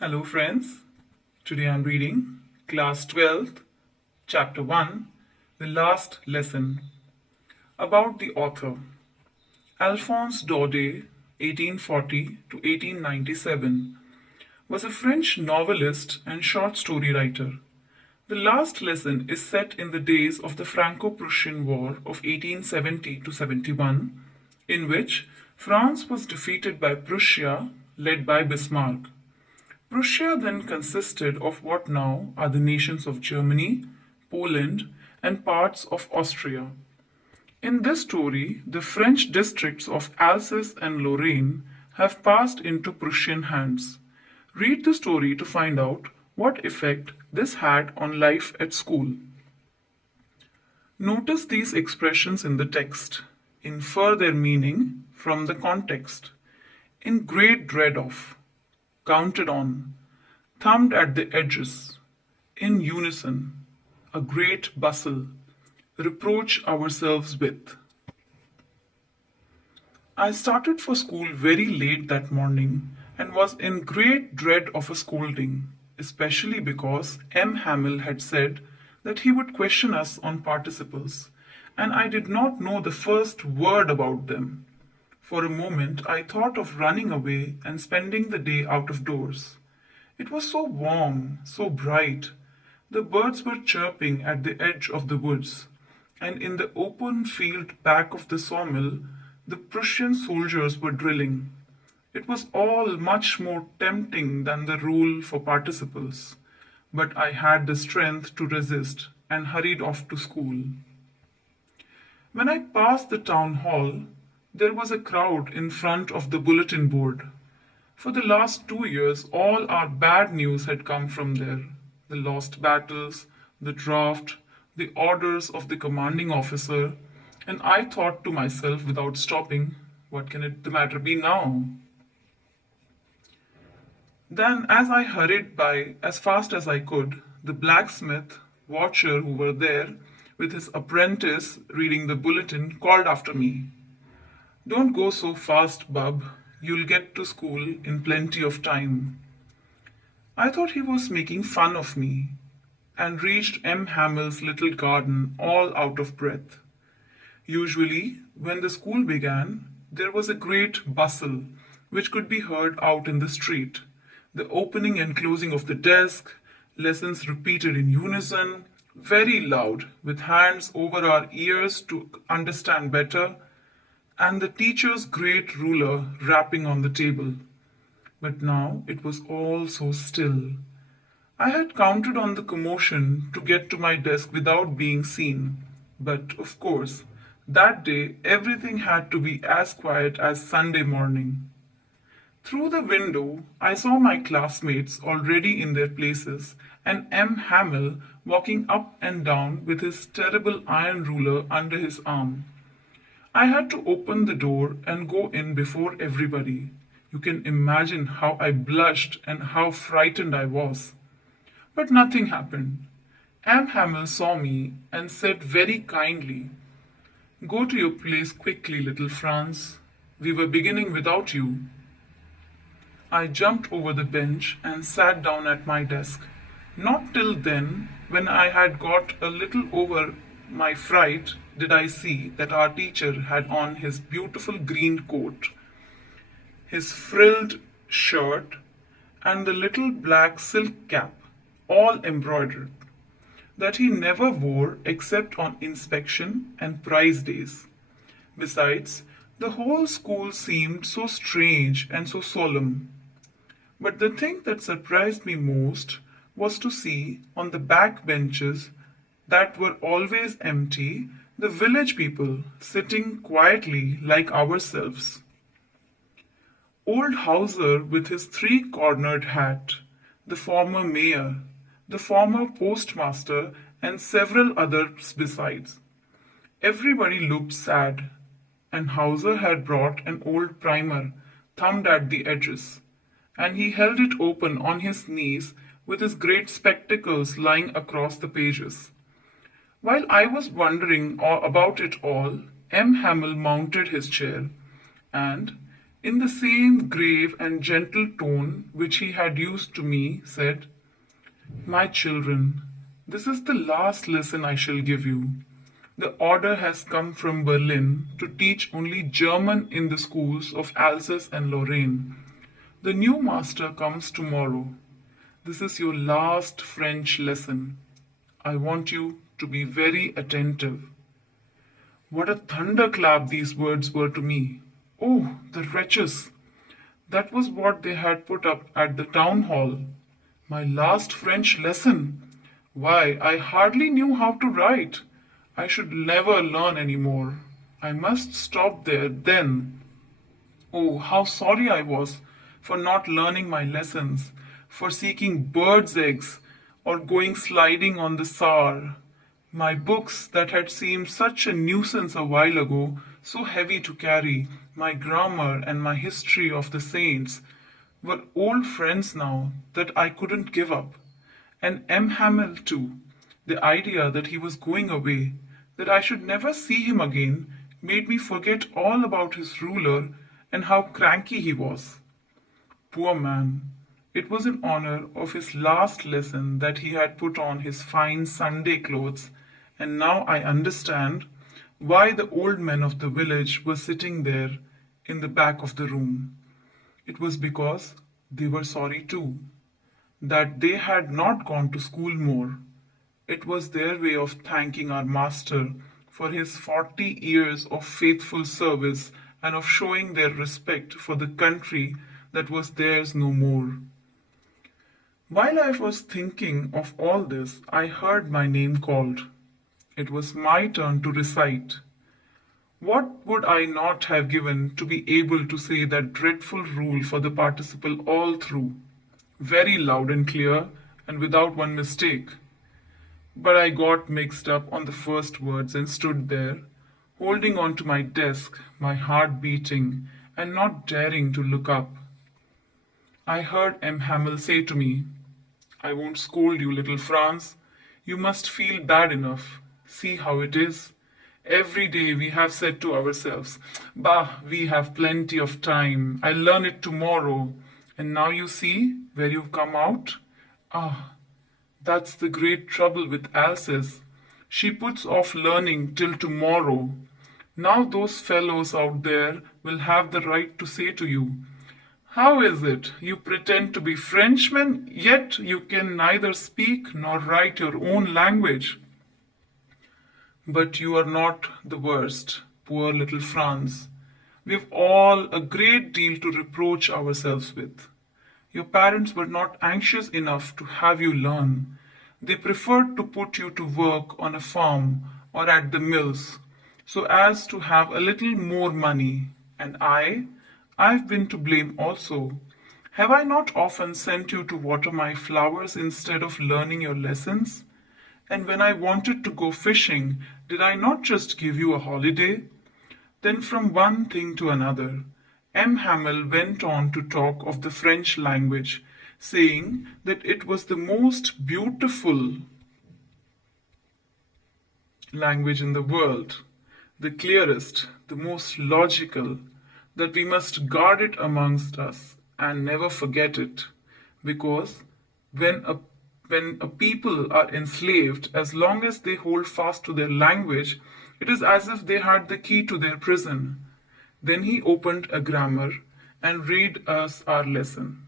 Hello, friends. Today I'm reading Class 12th, Chapter 1, The Last Lesson. About the author Alphonse Daudet, 1840 to 1897, was a French novelist and short story writer. The Last Lesson is set in the days of the Franco-Prussian War of 1870 to 71, in which France was defeated by Prussia, led by Bismarck. Prussia then consisted of what now are the nations of Germany, Poland, and parts of Austria. In this story, the French districts of Alsace and Lorraine have passed into Prussian hands. Read the story to find out what effect this had on life at school. Notice these expressions in the text. Infer their meaning from the context. In great dread of, counted on, thumbed at the edges, in unison, a great bustle, reproach ourselves with. I started for school very late that morning and was in great dread of a scolding, especially because M. Hamel had said that he would question us on participles, and I did not know the first word about them. For a moment I thought of running away and spending the day out of doors. It was so warm, so bright. The birds were chirping at the edge of the woods, and in the open field back of the sawmill, the Prussian soldiers were drilling. It was all much more tempting than the rule for participles, but I had the strength to resist and hurried off to school. When I passed the town hall, there was a crowd in front of the bulletin board. For the last 2 years, all our bad news had come from there. The lost battles, the draft, the orders of the commanding officer, and I thought to myself without stopping, what can the matter be now? Then, as I hurried by as fast as I could, the blacksmith, watcher who were there, with his apprentice reading the bulletin, called after me. Don't go so fast, bub. You'll get to school in plenty of time. I thought he was making fun of me, and reached M. Hamel's little garden all out of breath. Usually, when the school began, there was a great bustle which could be heard out in the street. The opening and closing of the desk, lessons repeated in unison, very loud, with hands over our ears to understand better, and the teacher's great ruler rapping on the table. But now it was all so still. I had counted on the commotion to get to my desk without being seen, but of course, that day everything had to be as quiet as Sunday morning. Through the window, I saw my classmates already in their places and M. Hamel walking up and down with his terrible iron ruler under his arm. I had to open the door and go in before everybody. You can imagine how I blushed and how frightened I was. But nothing happened. M. Hamel saw me and said very kindly, Go to your place quickly, little Franz. We were beginning without you. I jumped over the bench and sat down at my desk. Not till then, when I had got a little over my fright, did I see that our teacher had on his beautiful green coat, his frilled shirt, and the little black silk cap, all embroidered, that he never wore except on inspection and prize days. Besides, the whole school seemed so strange and so solemn. But the thing that surprised me most was to see on the back benches that were always empty the village people sitting quietly like ourselves. Old Hauser with his three-cornered hat, the former mayor, the former postmaster, and several others besides. Everybody looked sad, and Hauser had brought an old primer, thumbed at the edges, and he held it open on his knees with his great spectacles lying across the pages. While I was wondering about it all, M. Hamel mounted his chair, and, In the same grave and gentle tone which he had used to me, said, "My children, this is the last lesson I shall give you. The order has come from Berlin to teach only German in the schools of Alsace and Lorraine. The new master comes tomorrow. This is your last French lesson. I want you to be very attentive." What a thunderclap these words were to me! Oh, the wretches! That was what they had put up at the town hall. My last French lesson! Why, I hardly knew how to write. I should never learn any more. I must stop there then. Oh, how sorry I was for not learning my lessons, for seeking birds' eggs or going sliding on the Saar. My books that had seemed such a nuisance a while ago, so heavy to carry, my grammar and my history of the saints, were old friends now that I couldn't give up. And M. Hamel, too. The idea that he was going away, that I should never see him again, made me forget all about his ruler and how cranky he was. Poor man! It was in honor of his last lesson that he had put on his fine Sunday clothes, and now I understand why the old men of the village were sitting there in the back of the room. It was because they were sorry too, that they had not gone to school more. It was their way of thanking our master for his 40 years of faithful service and of showing their respect for the country that was theirs no more. While I was thinking of all this, I heard my name called. It was my turn to recite. What would I not have given to be able to say that dreadful rule for the participle all through, very loud and clear, and without one mistake? But I got mixed up on the first words and stood there, holding on to my desk, my heart beating, and not daring to look up. I heard M. Hamel say to me, "I won't scold you, little Franz. You must feel bad enough. See how it is. Every day we have said to ourselves, 'Bah, we have plenty of time. I'll learn it tomorrow.' And now you see where you've come out. Ah, that's the great trouble with Alsace. She puts off learning till tomorrow. Now those fellows out there will have the right to say to you, 'How is it you pretend to be Frenchmen, yet you can neither speak nor write your own language?' But you are not the worst, poor little Franz. We've all a great deal to reproach ourselves with. Your parents were not anxious enough to have you learn. They preferred to put you to work on a farm or at the mills, so as to have a little more money. And I've been to blame also. Have I not often sent you to water my flowers instead of learning your lessons? And when I wanted to go fishing, did I not just give you a holiday?" Then from one thing to another, M. Hamel went on to talk of the French language, saying that it was the most beautiful language in the world, the clearest, the most logical, that we must guard it amongst us and never forget it, because when a when a people are enslaved, as long as they hold fast to their language, it is as if they had the key to their prison. Then he opened a grammar and read us our lesson.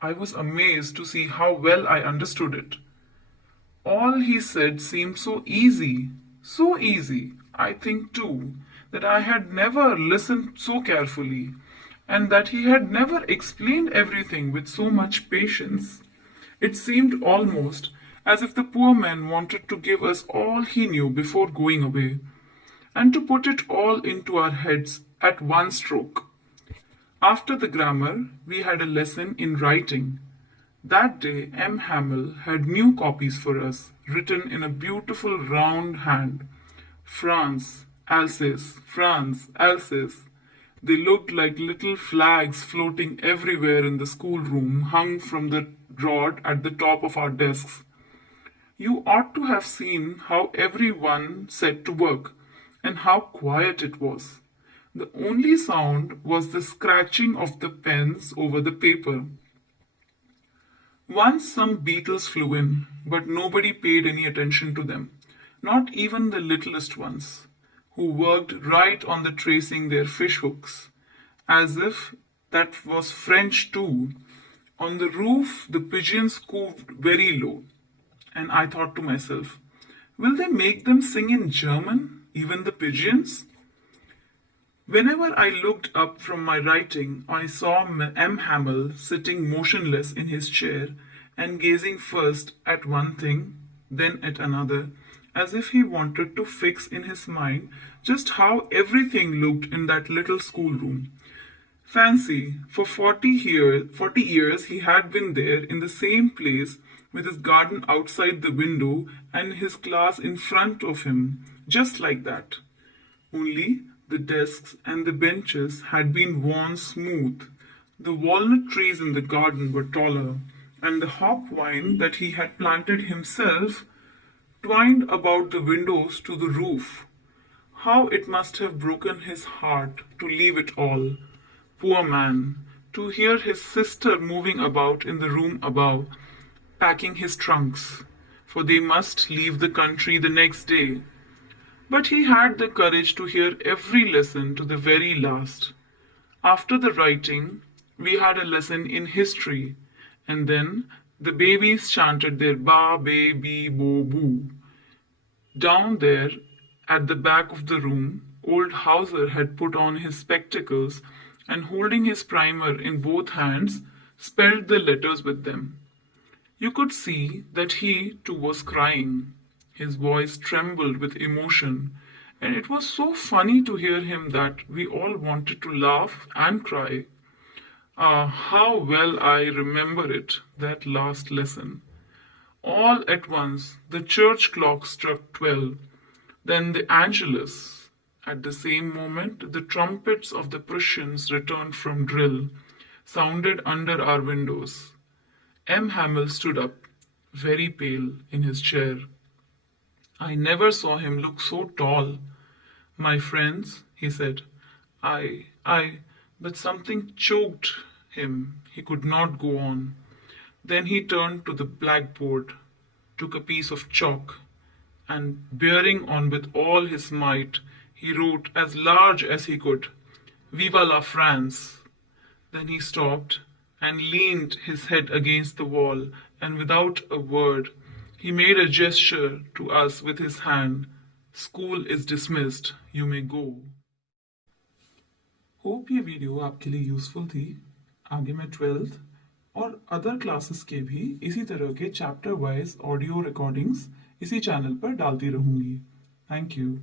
I was amazed to see how well I understood it. All he said seemed so easy, I think too, that I had never listened so carefully, and that he had never explained everything with so much patience. It seemed almost as if the poor man wanted to give us all he knew before going away, and to put it all into our heads at one stroke. After the grammar, we had a lesson in writing. That day M. Hamel had new copies for us, written in a beautiful round hand. France, Alsace, France, Alsace. They looked like little flags floating everywhere in the schoolroom, hung from the rod at the top of our desks. You ought to have seen how every one set to work, and how quiet it was. The only sound was the scratching of the pens over the paper. Once some beetles flew in, but nobody paid any attention to them, not even the littlest ones, who worked right on the tracing their fish hooks, as if that was French too. On the roof, the pigeons cooed very low, and I thought to myself, will they make them sing in German, even the pigeons? Whenever I looked up from my writing, I saw M. Hamel sitting motionless in his chair and gazing first at one thing, then at another, as if he wanted to fix in his mind just how everything looked in that little schoolroom. Fancy, for 40 years he had been there in the same place with his garden outside the window and his class in front of him, just like that. Only the desks and the benches had been worn smooth. The walnut trees in the garden were taller, and the hop vine that he had planted himself twined about the windows to the roof. How it must have broken his heart to leave it all. Poor man, to hear his sister moving about in the room above, packing his trunks, for they must leave the country the next day. But he had the courage to hear every lesson to the very last. After the writing, we had a lesson in history, and then the babies chanted their ba, be, bi, bo, boo. Down there, at the back of the room, old Hauser had put on his spectacles and holding his primer in both hands, spelled the letters with them. You could see that he too was crying. His voice trembled with emotion, and it was so funny to hear him that we all wanted to laugh and cry. Ah, how well I remember it, that last lesson. All at once, the church clock struck 12, then the Angelus. At the same moment, the trumpets of the Prussians returned from drill, sounded under our windows. M. Hamel stood up, very pale, in his chair. I never saw him look so tall. My friends, he said, but something choked him. He could not go on. Then he turned to the blackboard, took a piece of chalk, and bearing on with all his might, he wrote as large as he could, Viva la France! Then he stopped and leaned his head against the wall, and without a word, he made a gesture to us with his hand. School is dismissed. You may go. Hope ये video आपके लिए useful थी. आगे मैं 12th और other classes के भी इसी तरह के चैप्टर वाइज ऑडियो रिकॉर्डिंग्स इसी चैनल पर डालती रहूंगी. Thank you.